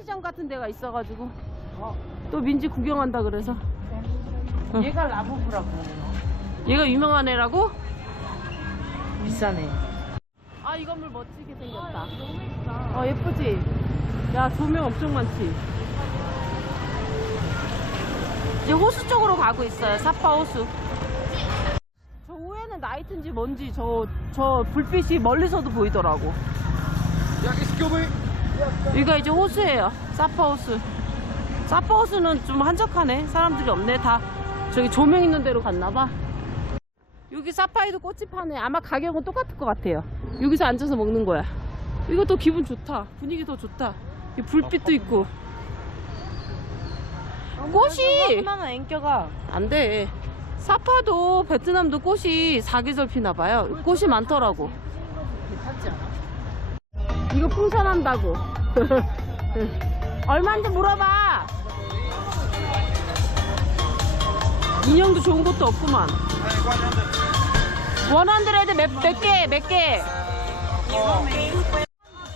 시장 같은 데가 있어가지고 또 민지 구경한다 그래서 어. 얘가 라부부라고. 얘가 유명한 애라고? 비싸네. 아 이 건물 멋지게 생겼다 어 예쁘지? 야 조명 엄청 많지? 이제 호수 쪽으로 가고 있어요 사파 호수 저 위에는 나이트인지 뭔지 저, 저 불빛이 멀리서도 보이더라고 여기가 이제 호수예요 사파 호수 사파 호수는 좀 한적하네 사람들이 없네 다 저기 조명 있는 데로 갔나봐 여기 사파이도 꽃이 파네. 아마 가격은 똑같을 것 같아요. 여기서 앉아서 먹는 거야. 이것도 기분 좋다. 분위기 더 좋다. 이 불빛도 있고. 꽃이 하나는 앵겨가. 안 돼. 사파도 베트남도 꽃이 사계절 피나 봐요. 꽃이 많더라고. 않아? 이거 풍선한다고. 얼마인지 물어봐. 인형도 좋은 것도 없구만. 원한드레드 몇, 몇 개, 몇 개?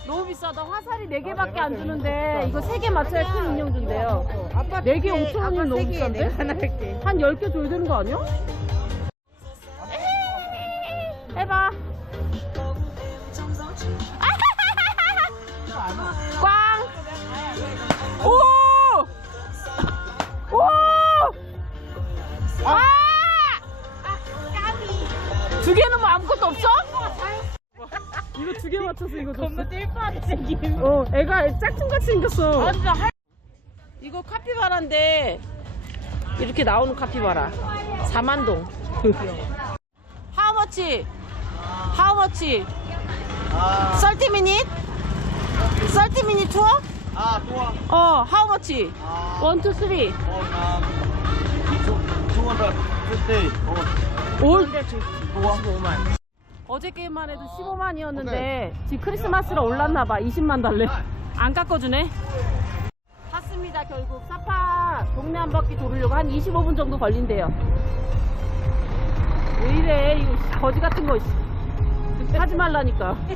너무 비싸다. 화살이 4개밖에 안 주는데, 이거 3개 맞춰야 큰 인형 준대요. 아빠 4개 5천 원이면 너무 비싼데? 한 10개 줘야 되는 거 아니야? 해봐. 생김. 어, 애가 짝퉁같이 생겼어. 완전 할. 이거 카피바라인데 이렇게 나오는 카피바라 4만동 하우머치 하우머치 30 미닛 30 미닛 투어? Ah, tua. 어 하우머치 1, 2, 3 Oh, um, two hundred fifty. Oh, 올 tua. 어제 게임만 해도 15만이었는데 지금 크리스마스라 올랐나봐. 20만 달래. 안 깎아주네. 탔습니다 결국. 사파 동네 한 바퀴 돌으려고 한 25분 정도 걸린대요. 왜 이래. 이거 씨, 거지 같은 거 씨. 하지 말라니까.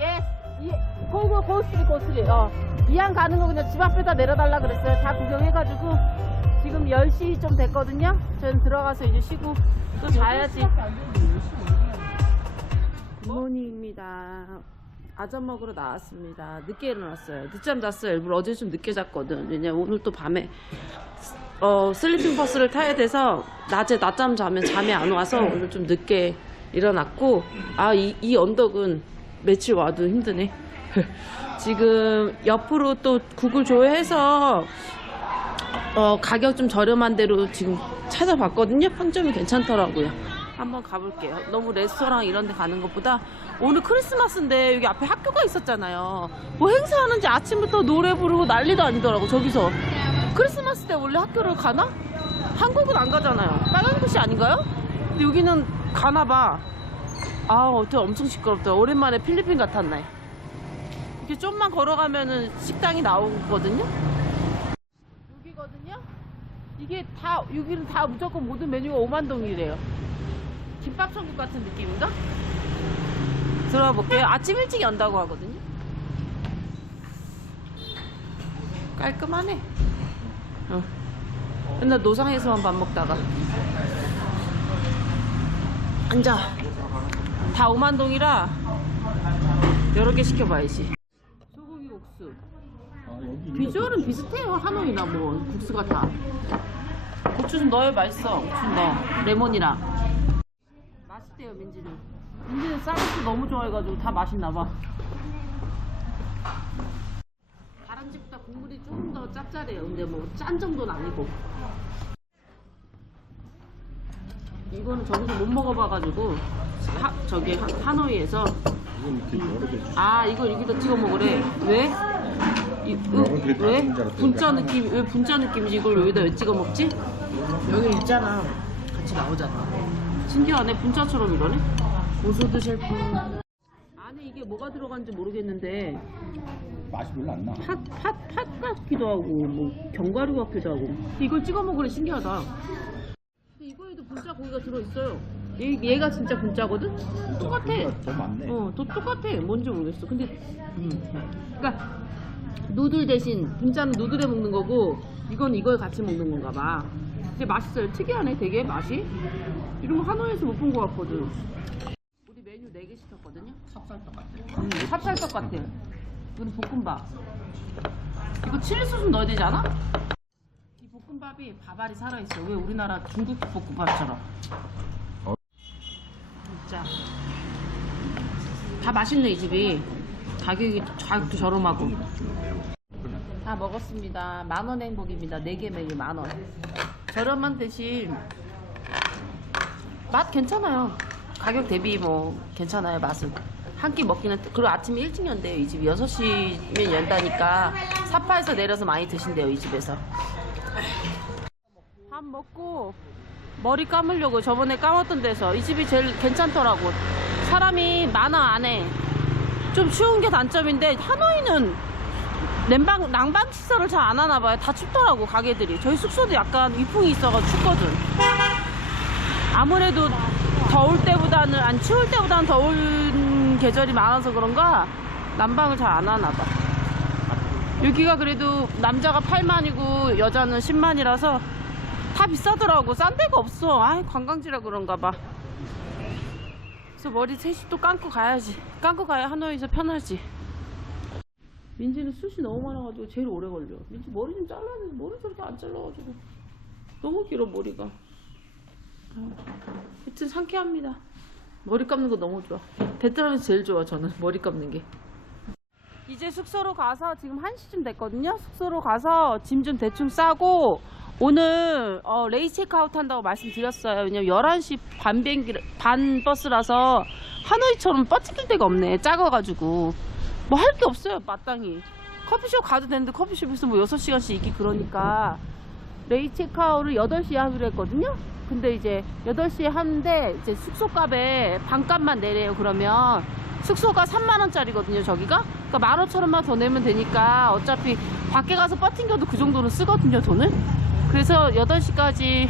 예, 이, 고고 고스리 고스리. 어, 이양 가는 거 그냥 집 앞에다 내려달라 그랬어요. 다 구경해가지고 지금 10시 좀 됐거든요. 저는 들어가서 이제 쉬고 또 자야지. 굿모닝입니다. 아점 먹으러 나왔습니다. 늦게 일어났어요. 늦잠 잤어요. 일부러 어제 좀 늦게 잤거든. 왜냐면 오늘 또 밤에 어, 슬리핑 버스를 타야 돼서 낮에 낮잠 자면 잠이 안 와서 오늘 좀 늦게 일어났고 아이 이 언덕은 며칠 와도 힘드네. 지금 옆으로 또 구글 조회해서 어, 가격 좀 저렴한 데로 지금 찾아봤거든요. 평점이 괜찮더라고요. 한번 가볼게요. 너무 레스토랑 이런 데 가는 것보다 오늘 크리스마스인데 여기 앞에 학교가 있었잖아요. 뭐 행사하는지 아침부터 노래 부르고 난리도 아니더라고, 저기서. 크리스마스 때 원래 학교를 가나? 한국은 안 가잖아요. 빨간 글씨 아닌가요? 근데 여기는 가나 봐. 아, 어떻게 엄청 시끄럽다. 오랜만에 필리핀 같았네. 이렇게 좀만 걸어가면은 식당이 나오거든요. 이게 다 여기는 다 무조건 모든 메뉴가 5만 동이래요. 김밥 천국 같은 느낌인가? 들어가 볼게요. 아침 일찍 연다고 하거든요. 깔끔하네. 어. 맨날 노상에서만 밥 먹다가. 앉아. 다 5만 동이라 여러 개 시켜봐야지. 비주얼은 비슷해요. 하노이나 뭐 국수가 다. 고추 좀 넣어야 맛있어. 고추 좀 넣어. 레몬이랑. 맛있대요 민지는. 민지는 쌀국수 너무 좋아해가지고 다 맛있나 봐. 다른 집보다 국물이 조금 더 짭짤해요. 근데 뭐 짠 정도는 아니고. 이거는 저기서 못 먹어봐가지고 하, 저기 하, 하노이에서 아 이거 여기다 찍어 먹으래 왜? 이, 으, 왜? 분짜 느낌 왜 분짜 느낌이지 이걸 여기다 왜 찍어 먹지? 여기 있잖아. 같이 나오잖아. 신기하네 분짜처럼 이러네 고소드 셰프 안에 이게 뭐가 들어간지 모르겠는데 맛이 별로 안 나. 팥, 팥, 팥 같기도 하고 뭐 견과류 같기도 하고 이걸 찍어 먹으래 신기하다 근데 이거에도 분짜 고기가 들어 있어요 얘, 얘가 진짜 분짜거든? 똑같아. 더 많네. 어, 또 똑같아. 뭔지 모르겠어. 근데, 음. 그니까, 누들 대신, 분짜는 누들에 먹는 거고, 이건 이걸 같이 먹는 건가 봐. 근데 맛있어요. 특이하네, 되게 맛이. 이런 거 하노이에서 못 본 거 같거든. 우리 메뉴 4개 시켰거든요? 찹쌀떡 같아. 음, 찹쌀떡 같아. 이거는 볶음밥. 이거 칠리 소스 넣어야 되지 않아? 이 볶음밥이 밥알이 살아있어. 왜 우리나라 중국 볶음밥처럼. 어. 진짜. 다 맛있네, 이 집이. 가격이, 가격도 저렴하고. 다 먹었습니다. 만원 행복입니다. 4개 메뉴 만원. 저렴한 대신 맛 괜찮아요. 가격 대비 뭐 괜찮아요, 맛은. 한 끼 먹기는 그리고 아침에 일찍 연대요 이 집이 6시면 연다니까 사파에서 내려서 많이 드신대요 이 집에서 밥 먹고 머리 감으려고 저번에 감았던 데서 이 집이 제일 괜찮더라고 사람이 많아 안에 좀 추운 게 단점인데 하노이는 냉방 난방 시설을 잘 안 하나 봐요 다 춥더라고 가게들이 저희 숙소도 약간 위풍이 있어가 춥거든 아무래도 더울 때보다는 안 추울 때보다는 더운 계절이 많아서 그런가 난방을 잘 안 하나 봐. 여기가 그래도 남자가 8만이고 여자는 10만이라서 다 비싸더라고. 싼 데가 없어. 아, 관광지라 그런가 봐. 그래서 머리 셋이 또 감고 가야지. 감고 가야 하노이에서 편하지. 민지는 숱이 너무 많아가지고 제일 오래 걸려. 민지 머리 좀 잘라야 돼. 머리 저렇게 안 잘라가지고. 너무 길어, 머리가. 하여튼 상쾌합니다. 머리 감는 거 너무 좋아. 베트남에서 제일 좋아, 저는. 머리 감는 게. 이제 숙소로 가서 지금 1시쯤 됐거든요. 숙소로 가서 짐 좀 대충 싸고 오늘 어, 레이 체크아웃 한다고 말씀드렸어요. 왜냐면 11시 반 비행기 반 버스라서 하노이처럼 뻗찍힐 데가 없네. 작아가지고. 뭐 할 게 없어요, 마땅히. 커피숍 가도 되는데 커피숍에서 뭐 6시간씩 있기 그러니까 레이 체크아웃을 8시에 하기로 했거든요. 근데 이제 8시에 하는데 이제 숙소 값에 반값만 내래요. 그러면 숙소가 3만원짜리거든요. 저기가. 그러니까 15,000원만 더 내면 되니까 어차피 밖에 가서 버팅겨도 그 정도는 쓰거든요. 돈을. 그래서 8시까지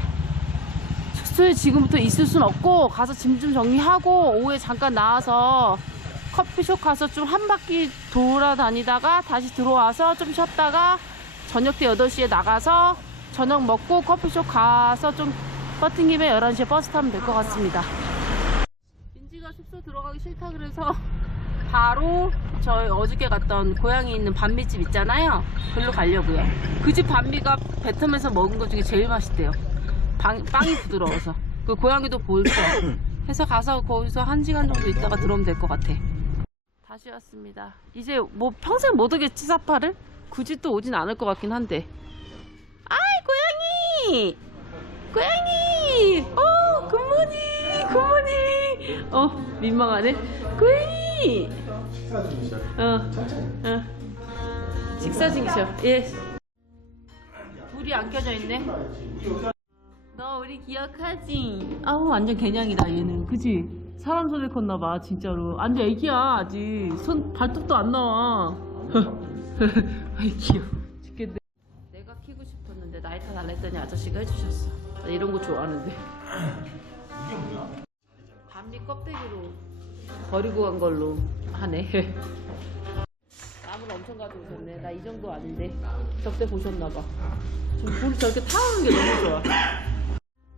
숙소에 지금부터 있을 순 없고 가서 짐 좀 정리하고 오후에 잠깐 나와서 커피숍 가서 좀 한 바퀴 돌아다니다가 다시 들어와서 좀 쉬었다가 저녁 때 8시에 나가서 저녁 먹고 커피숍 가서 좀 버틴 김에 11시에 버스 타면 될 것 같습니다. 민지가 숙소 들어가기 싫다 그래서 바로 저희 어저께 갔던 고향에 있는 반미집 있잖아요. 글로 가려고요. 그 집 반미가 베트남에서 먹은 것 중에 제일 맛있대요. 빵, 빵이 부드러워서. 그 고양이도 거. 해서 가서 거기서 한 시간 정도 있다가 들어오면 될 것 같아. 다시 왔습니다. 이제 뭐 평생 못 오겠지 사파를? 굳이 또 오진 않을 것 같긴 한데. 아이 고양이! 고양이! 어 굿모닝! 굿모닝! 어 민망하네. 고양이! 어, 어. 식사 중이셔. 예. 불이 안 켜져 있네. 너 우리 기억하지? 아우 완전 개냥이다 얘는 그지? 사람 손에 컸나 봐 진짜로 완전 애기야 아직 손 발톱도 안 나와 아이 귀여워 죽겠네 내가 키고 싶었는데 나이 타 달랬더니 아저씨가 해주셨어 나 이런 거 좋아하는데 이게 뭐야? 밤비 껍데기로 버리고 간 걸로 하네. 나무를 엄청 가져오셨네. 나 이 정도 아닌데. 적대 보셨나봐. 지금 불이 저렇게 타오는 게 너무 좋아.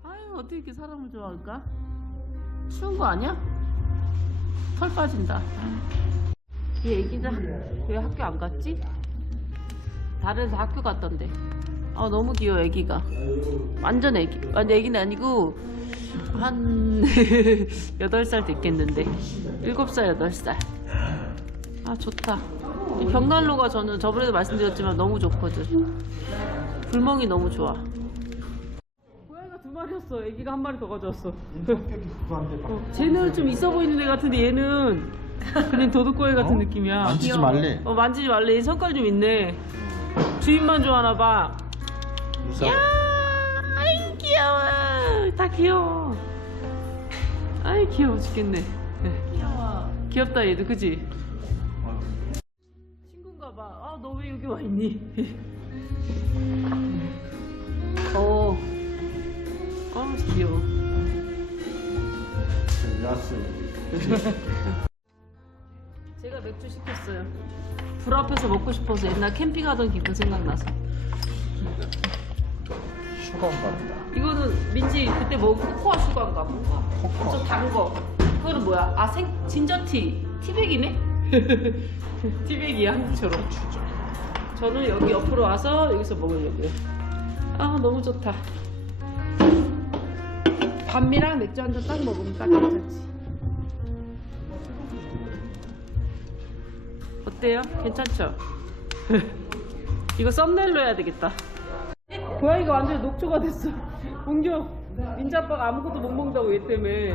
아유 어떻게 이렇게 사람을 좋아할까? 추운 거 아니야? 털 빠진다. 얘 애기들 왜 학교 안 갔지? 다른 데서 학교 갔던데. 아 너무 귀여워 애기가. 완전 애기. 완전 애기는 아니고 한 8살 됐겠는데. 7살 8살. 아 좋다. 이 벽난로가 저는 저번에도 말씀드렸지만 너무 좋거든 불멍이 너무 좋아. 고양이가 두 마리였어. 애기가 한 마리 더 가져왔어. 어, 쟤는 좀 있어 보이는 애 같은데 얘는 그냥 도둑고양이 같은 느낌이야. 만지지. 말래. 어 만지지 말래. 얘 성깔 좀 있네. 주인만 좋아하나 봐. 무서워. 야, 아이 귀여워. 다 귀여워. 아이 귀여워 죽겠네. 귀여워. 귀엽다 얘도 그지? 친구인가 봐. 아 너 왜 여기 와 있니? 어. 아 귀여워. 야스. 제가 맥주 시켰어요. 불 앞에서 먹고 싶어서 옛날 캠핑하던 기분 생각나서. 같다. 이거는 민지 그때 먹은 코코아 슈가인가 뭔가. 엄청 단 거. 그거는 뭐야? 아, 생, 진저티. 티백이네? 티백이야, 한국처럼. 저는 여기 옆으로 와서 여기서 먹으려고요. 아, 너무 좋다. 밤이랑 맥주 한 잔 딱 먹으면 딱 괜찮지. 어때요? 괜찮죠? 이거 썸네일로 해야 되겠다. 고양이가 완전 녹초가 됐어. 옮겨. 민지 아빠가 아무것도 못 먹는다고 얘 때문에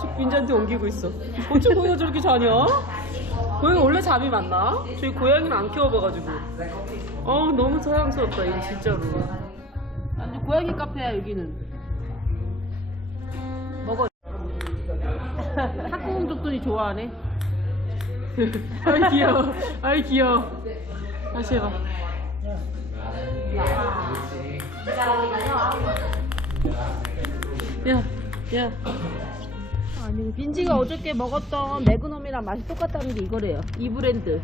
쭉 민지한테 옮기고 있어. 어째 고양이가 저렇게 자냐? 고양이 원래 잠이 많나? 저희 고양이는 안 키워봐가지고. 어 너무 사랑스럽다 이거 진짜로. 완전 고양이 카페야 여기는. 먹어. 탁구공 줬더니 좋아하네. 아이 귀여워. 아이 귀여워. 다시 해봐. 야, 야. 아니, 빈지가 어저께 먹었던 매그넘이랑 맛이 똑같다는 게 이거래요. 이 브랜드.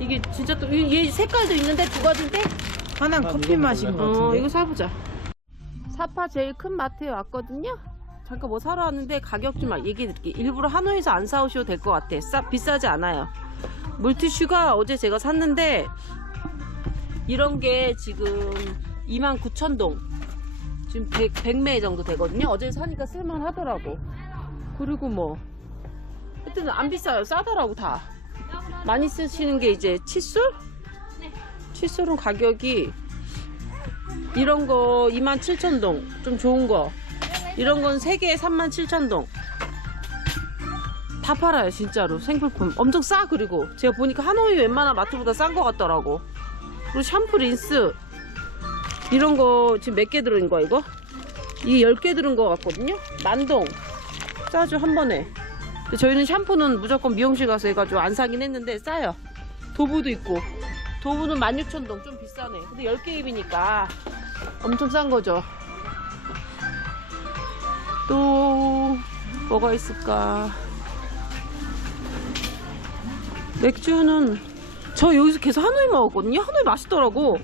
이게 진짜 또, 얘, 얘 색깔도 있는데 두 가지인데? 하나는 커피 맛인 것 어, 같은데. 이거 사보자. 사파 제일 큰 마트에 왔거든요? 잠깐 뭐 사러 왔는데 가격 좀 얘기해 드릴게요. 일부러 하노이에서 안 사오셔도 될 것 같아. 싸, 비싸지 않아요. 물티슈가 어제 제가 샀는데, 이런 게 지금 29,000동. 지금 100, 100매 정도 되거든요. 어제 사니까 쓸만하더라고. 그리고 뭐, 하여튼 안 비싸요. 싸더라고, 다. 많이 쓰시는 게 이제 칫솔? 칫솔은 가격이 이런 거 27,000동. 좀 좋은 거. 이런 건 3개에 37,000동. 다 팔아요, 진짜로. 생필품. 엄청 싸, 그리고. 제가 보니까 하노이 웬만한 마트보다 싼 거 같더라고. 그리고 샴푸, 린스. 이런 거 지금 몇 개 들은 거야, 이거? 이게 10개 들은 거 같거든요? 만동. 싸죠, 한 번에. 저희는 샴푸는 무조건 미용실 가서 해가지고 안 사긴 했는데 싸요. 도브도 있고. 도브는 16,000동. 좀 비싸네. 근데 10개 입이니까 엄청 싼 거죠. 또 뭐가 있을까? 맥주는 저 여기서 계속 하노이 먹었거든요. 하노이 맛있더라고.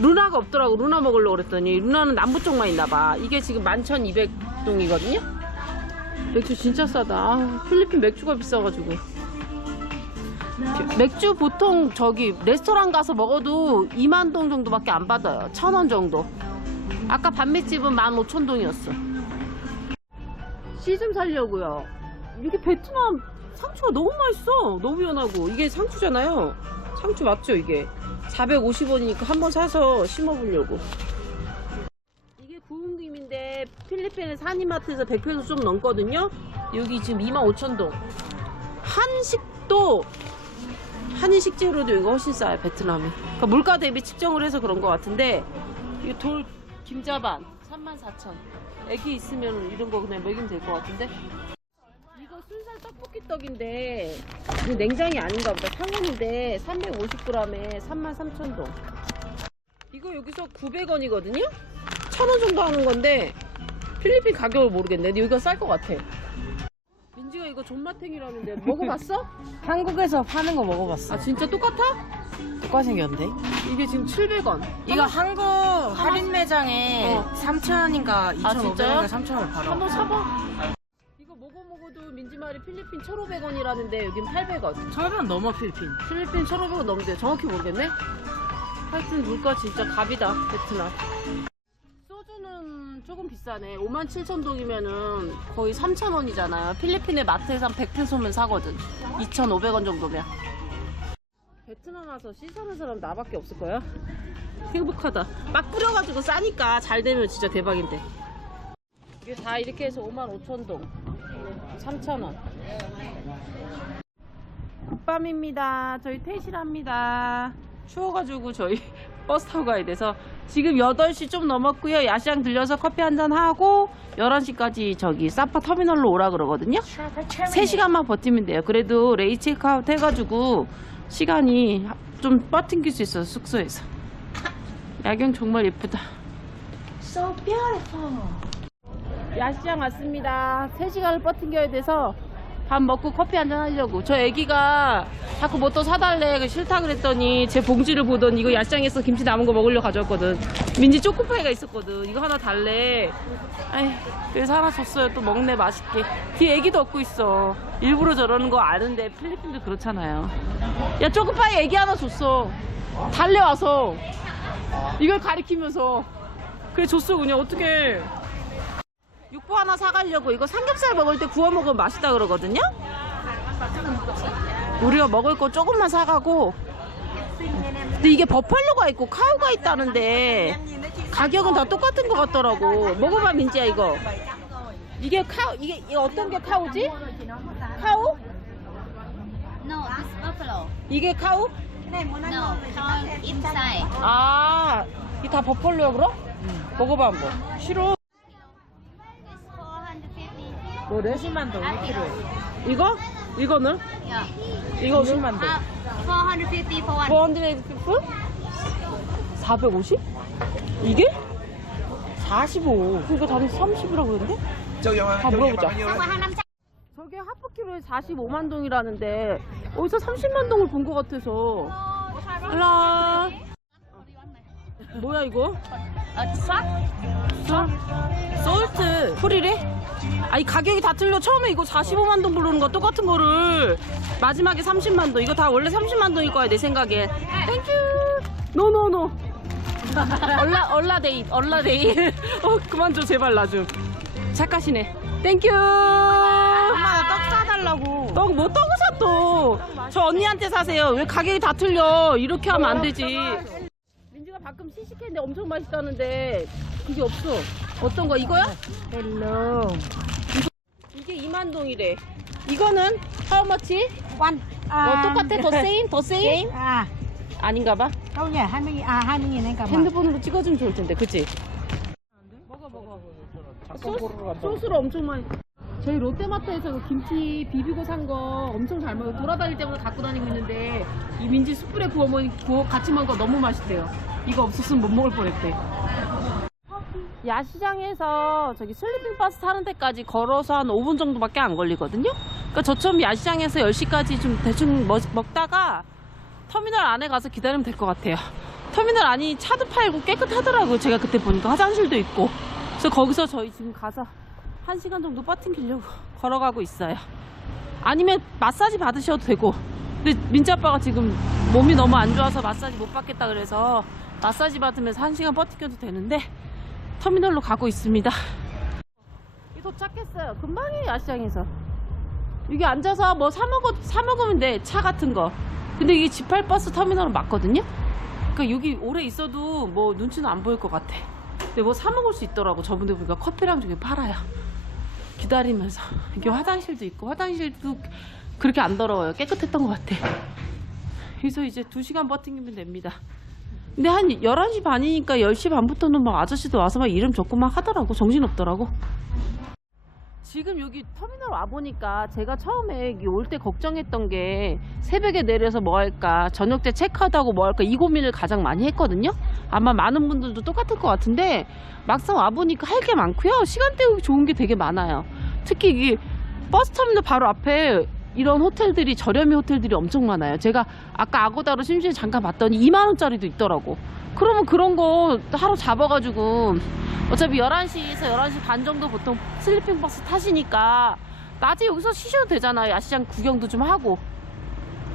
루나가 없더라고. 루나 먹으려고 그랬더니 루나는 남부 쪽만 있나 봐. 이게 지금 11,200동이거든요. 맥주 진짜 싸다. 아, 필리핀 맥주가 비싸가지고. 맥주 보통 저기 레스토랑 가서 먹어도 2만 동 정도밖에 안 받아요. 천 원 정도. 아까 반맷집은 15,000동이었어. 씨 좀 살려고요. 이게 베트남 상추가 너무 맛있어. 너무 연하고. 이게 상추잖아요. 상추 맞죠, 이게? 450원이니까 한번 사서 심어보려고. 이게 구운 김인데 필리핀의 산이마트에서 100페소 좀 넘거든요. 여기 지금 25,000동. 한식도 한인 식재료도 이거 훨씬 싸요 베트남이. 그러니까 물가 대비 측정을 해서 그런 것 같은데 이 돌 김자반 34,000. 애기 있으면 이런 거 그냥 먹이면 될 것 같은데. 떡인데 이거 냉장이 아닌가 보다. 상온인데 350g에 33,000동. 이거 여기서 900원이거든요? 1,000원 정도 하는 건데 필리핀 가격을 모르겠네. 근데 여기가 쌀 것 같아. 민지가 이거 존맛탱이라는데 먹어봤어? 한국에서 파는 거 먹어봤어. 아 진짜 똑같아? 똑같이 생겼는데? 이게 지금 700원. 이거 한국 할인 매장에 어. 3,000원인가 아, 진짜요? 2,500원인가 3,000원 팔아. 한번 사봐. 먹어도 민지말이 필리핀 1,500원이라는데 여긴 800원. 철면 넘어 필리핀. 필리핀 1,500원 넘는데 정확히 모르겠네. 하여튼 물가 진짜 갑이다 베트남. 소주는 조금 비싸네. 57,000동이면은 거의 3,000원이잖아요. 필리핀의 마트에서 한 100페소면 사거든. 2,500원 정도면. 베트남 와서 씻어는 사람 나밖에 없을 거야. 행복하다. 막 뿌려가지고 싸니까 잘 되면 진짜 대박인데. 이게 다 이렇게 해서 55,000동. 3,000원. 굿밤입니다. 저희 퇴실합니다. 추워가지고 저희 버스 타고 가야 돼서 지금 8시 좀 넘었고요. 야시장 들려서 커피 한잔 하고 11시까지 저기 사파 터미널로 오라 그러거든요. 3시간만 버티면 돼요. 그래도 레이 체크아웃 해가지고 시간이 좀 버팅길 수 있어요. 숙소에서. 야경 정말 예쁘다. So beautiful. 야시장 왔습니다. 3시간을 버팅겨야 돼서 밥 먹고 커피 한잔 하려고. 저 애기가 자꾸 뭐 또 사달래. 그 싫다 그랬더니 제 봉지를 보더니 이거 야시장에서 김치 남은 거 먹으려고 가져왔거든. 민지 초코파이가 있었거든. 이거 하나 달래. 아이, 그래서 하나 줬어요. 또 먹네, 맛있게. 뒤에 애기도 얻고 있어. 일부러 저러는 거 아는데 필리핀도 그렇잖아요. 야, 초코파이 애기 하나 줬어. 달래와서. 이걸 가리키면서. 그래, 줬어, 그냥. 어떡해. 육포 하나 사가려고 이거 삼겹살 먹을 때 구워 먹으면 맛있다 그러거든요. 우리가 먹을 거 조금만 사가고. 근데 이게 버팔로가 있고 카우가 있다는데 가격은 다 똑같은 것 같더라고. 먹어봐 민지야 이거. 이게 카우 이게, 이게 어떤 게 카우지? 카우? No, this buffalo. 이게 카우? No, cow inside. 아, 이다 버팔로야 그럼? 먹어봐 한번. 싫어. 450. 뭐래? 50만 동 1kg에. 이거? 이거는? Yeah. 이거 50만 동. Uh, 450 for one. 400 people? 450? 이게? 45. 그러니까 다른 30이라고 그러는데? 다 물어보자. Không phải 200. 저게 하프키로에 45만 동이라는데 어디서 30만 동을 본 것 같아서. 알라. 뭐야 이거? Uh, salt? 솔트. 풀이래? 아니 가격이 다 틀려. 처음에 이거 45만 동 부르는 거 똑같은 거를 마지막에 30만 동. 이거 다 원래 30만 동일 거야 내 생각엔. 땡큐. 노노노. 얼라 얼라데이 얼라데이. 어 그만 줘 제발 나 좀. 착하시네. 땡큐. 엄마 나 떡 사달라고. 떡, 뭐 떡을 사 또. 저 언니한테 사세요. 왜 가격이 다 틀려. 이렇게 하면 안 되지. 방금 시식했는데 엄청 맛있다는데 그게 없어. 어떤 거 이거야? 헬로. 이게 2만 동이래. 이거는 how much? One. 뭐 똑같아? 더 same? 더 same? À, 아닌가 봐. 20 à 20 nghìn anh cả mà. 핸드폰으로 찍어주면 좋을 텐데, 그치? 먹어, 먹어. 소스, 소스를 엄청 많이. 저희 롯데마트에서 그 김치 비비고 산 거 엄청 잘 먹어요. 돌아다닐 때마다 갖고 다니고 있는데 이 민지 숯불에 구워 먹 구워 같이 먹은 거 너무 맛있대요. 이거 없었으면 못 먹을 뻔했대. 야시장에서 저기 슬리핑 버스 타는 데까지 걸어서 한 5분 정도밖에 안 걸리거든요. 그러니까 저처럼 야시장에서 10시까지 좀 대충 먹, 먹다가 터미널 안에 가서 기다리면 될 것 같아요. 터미널 안이 차도 팔고 깨끗하더라고요. 제가 그때 보니까 화장실도 있고. 그래서 거기서 저희 지금 가서 한 시간 정도 버팅기려고 걸어가고 있어요. 아니면 마사지 받으셔도 되고. 근데 민지 아빠가 지금 몸이 너무 안 좋아서 마사지 못 받겠다 그래서 마사지 받으면서 한 시간 버티겨도 되는데 터미널로 가고 있습니다. 이 도착했어요. 금방이에요, 야시장에서. 여기 앉아서 뭐 사 먹어 사 먹으면 돼. 차 같은 거. 근데 이게 G8 버스 터미널은 맞거든요. 그러니까 여기 오래 있어도 뭐 눈치는 안 보일 것 같아. 근데 뭐 사 먹을 수 있더라고. 저분들 보니까 커피랑 저기 팔아요. 기다리면서 이게 화장실도 있고 화장실도 그렇게 안 더러워요. 깨끗했던 것 같아. 그래서 이제 2시간 버티면 됩니다. 근데 한 11시 반이니까 10시 반부터는 막 아저씨도 와서 막 이름 적고 막 하더라고. 정신없더라고. 지금 여기 터미널 와보니까 제가 처음에 올 때 걱정했던 게 새벽에 내려서 뭐 할까, 저녁 때 체크아웃하고 뭐 할까 이 고민을 가장 많이 했거든요. 아마 많은 분들도 똑같을 것 같은데 막상 와보니까 할 게 많고요. 시간 때우기 좋은 게 되게 많아요. 특히 이 버스 터미널 바로 앞에 이런 호텔들이 저렴이 호텔들이 엄청 많아요. 제가 아까 아고다로 심지어 잠깐 봤더니 2만 원짜리도 있더라고. 그러면 그런 거 하루 잡아가지고 어차피 11시에서 11시 반 정도 보통 슬리핑 버스 타시니까 낮에 여기서 쉬셔도 되잖아요. 야시장 구경도 좀 하고.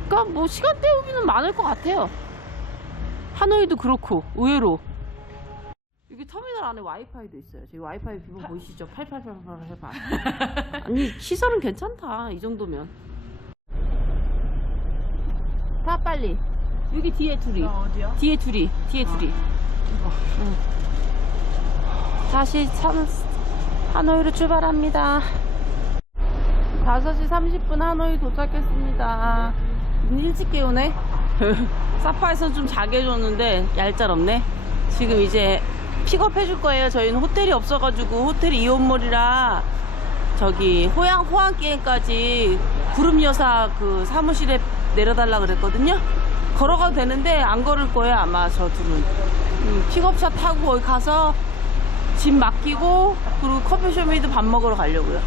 그러니까 뭐 시간 때우기는 많을 것 같아요. 하노이도 그렇고 의외로. 여기 터미널 안에 와이파이도 있어요. 저기 와이파이 비번 보이시죠? 888888. 아니 시설은 괜찮다. 이 정도면. 다 빨리. 여기 뒤에 둘이. 어디야? 뒤에 둘이. 뒤에 둘이. 응. 다시 참 하노이로 출발합니다. 5시 30분 하노이 도착했습니다. 일찍 깨우네. 사파에서 좀 자게 해줬는데 얄짤없네. 지금 이제 픽업해 줄 거예요. 저희는 호텔이 없어가지고 호텔이 이온몰이라 저기 호양 호안기행까지 구름 여사 그 사무실에 내려달라 그랬거든요. 걸어가도 되는데 안 걸을 거예요 아마 저 둘은. 음, 픽업차 타고 거기 가서 집 맡기고 그리고 커피숍에도 밥 먹으러 가려고요.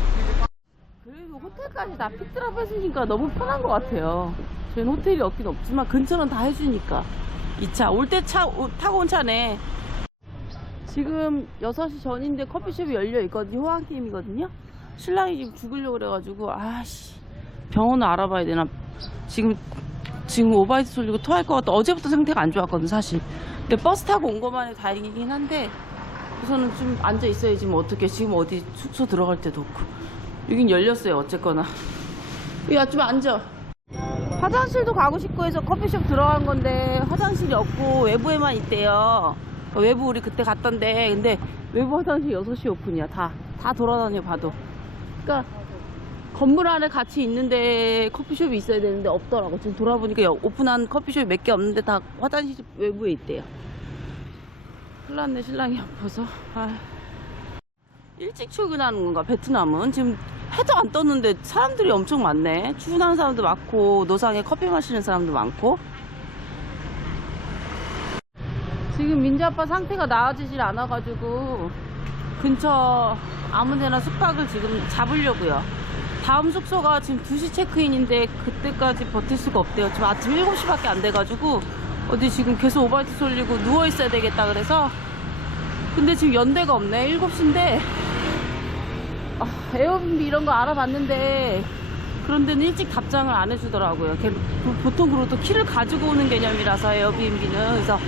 그래도 호텔까지 다 픽드랍 해주니까 너무 편한 것 같아요. 저희는 호텔이 없긴 없지만 근처는 다 해주니까. 이 차, 올 때 차, 오- 타고 온 차네. 지금 6시 전인데 커피숍이 열려 있거든요. 호황게임이거든요. 신랑이 지금 죽으려고 그래가지고, 아씨, 병원을 알아봐야 되나. 지금, 지금 오바이트 쏠리고 토할 것 같다. 어제부터 상태가 안 좋았거든, 사실. 근데 버스 타고 온 것만이 다행이긴 한데, 우선은 좀 앉아 있어야지 뭐 어떻게 지금 어디 숙소 들어갈 때도 없고. 여긴 열렸어요 어쨌거나. 야 좀 앉아. 화장실도 가고 싶고 해서 커피숍 들어간 건데 화장실이 없고 외부에만 있대요. 외부 우리 그때 갔던데. 근데 외부 화장실 6시 오픈이야 다. 다 돌아다녀 봐도. 그러니까 건물 안에 같이 있는데 커피숍이 있어야 되는데 없더라고. 지금 돌아보니까 여- 오픈한 커피숍이 몇 개 없는데 다 화장실 외부에 있대요. 큰일 났네 신랑이 아파서. 아. 일찍 출근하는 건가 베트남은? 지금 해도 안 떴는데 사람들이 엄청 많네. 출근하는 사람도 많고 노상에 커피 마시는 사람도 많고. 지금 민지 아빠 상태가 나아지질 않아가지고 근처 아무 데나 숙박을 지금 잡으려고요 다음 숙소가 지금 2시 체크인인데 그때까지 버틸 수가 없대요. 지금 아침 7시밖에 안 돼가지고 어디 지금 계속 오바이트 쏠리고 누워 있어야 되겠다 그래서. 근데 지금 연대가 없네. 7시인데. 아, 에어비앤비 이런 거 알아봤는데 그런 데는 일찍 답장을 안 해주더라고요. 보통 또 키를 가지고 오는 개념이라서 에어비앤비는. 그래서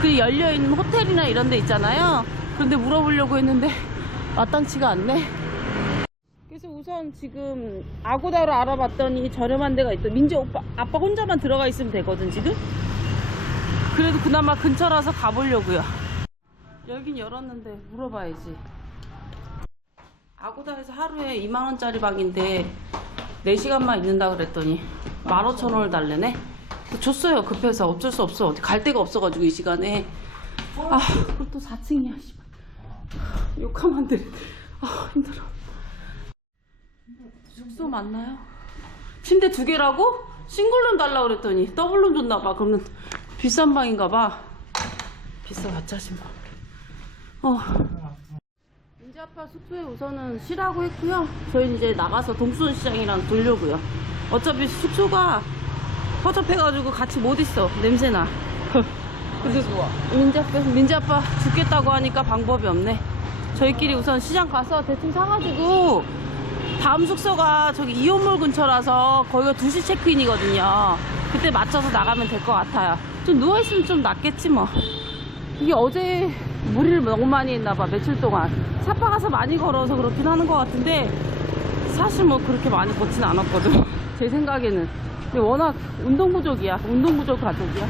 그 열려있는 호텔이나 이런 데 있잖아요. 그런데 물어보려고 했는데 마땅치가 않네 우선 지금 아고다로 알아봤더니 저렴한 데가 있더 민지 오빠 아빠 혼자만 들어가 있으면 되거든 지금 그래도 그나마 근처라서 가보려고요. 여긴 열었는데 물어봐야지. 아고다에서 하루에 2만원짜리 방인데 4시간만 있는다 그랬더니 15,000원을 달래네? 또 줬어요, 급해서. 어쩔 수 없어. 갈 데가 없어가지고 이 시간에. 아, 그것도 4층이야, 씨발. 욕하면 안 돼. 아, 힘들어. 숙소 맞나요? 침대 두 개라고? 싱글룸 달라 그랬더니 더블룸 줬나봐. 그러면 비싼 방인가봐. 비싸봤자지 뭐. 어. 민지 아빠 숙소에 우선은 쉬라고 했고요. 저희 이제 나가서 동수원 시장이랑 돌려고요. 어차피 숙소가 허접해가지고 같이 못 있어. 냄새나. 근데 좋아. 민지 아빠, 민지 아빠 죽겠다고 하니까 방법이 없네. 저희끼리 우선 시장 가서 대충 사가지고 다음 숙소가 저기 이온몰 근처라서 거기가 2시 체크인이거든요. 그때 맞춰서 나가면 될 것 같아요. 좀 누워있으면 좀 낫겠지 뭐. 이게 어제 무리를 너무 많이 했나봐, 며칠 동안. 사파 가서 많이 걸어서 그렇긴 하는 것 같은데, 사실 뭐 그렇게 많이 걷진 않았거든. 제 생각에는. 근데 워낙 운동 부족이야. 운동 부족 가족이야.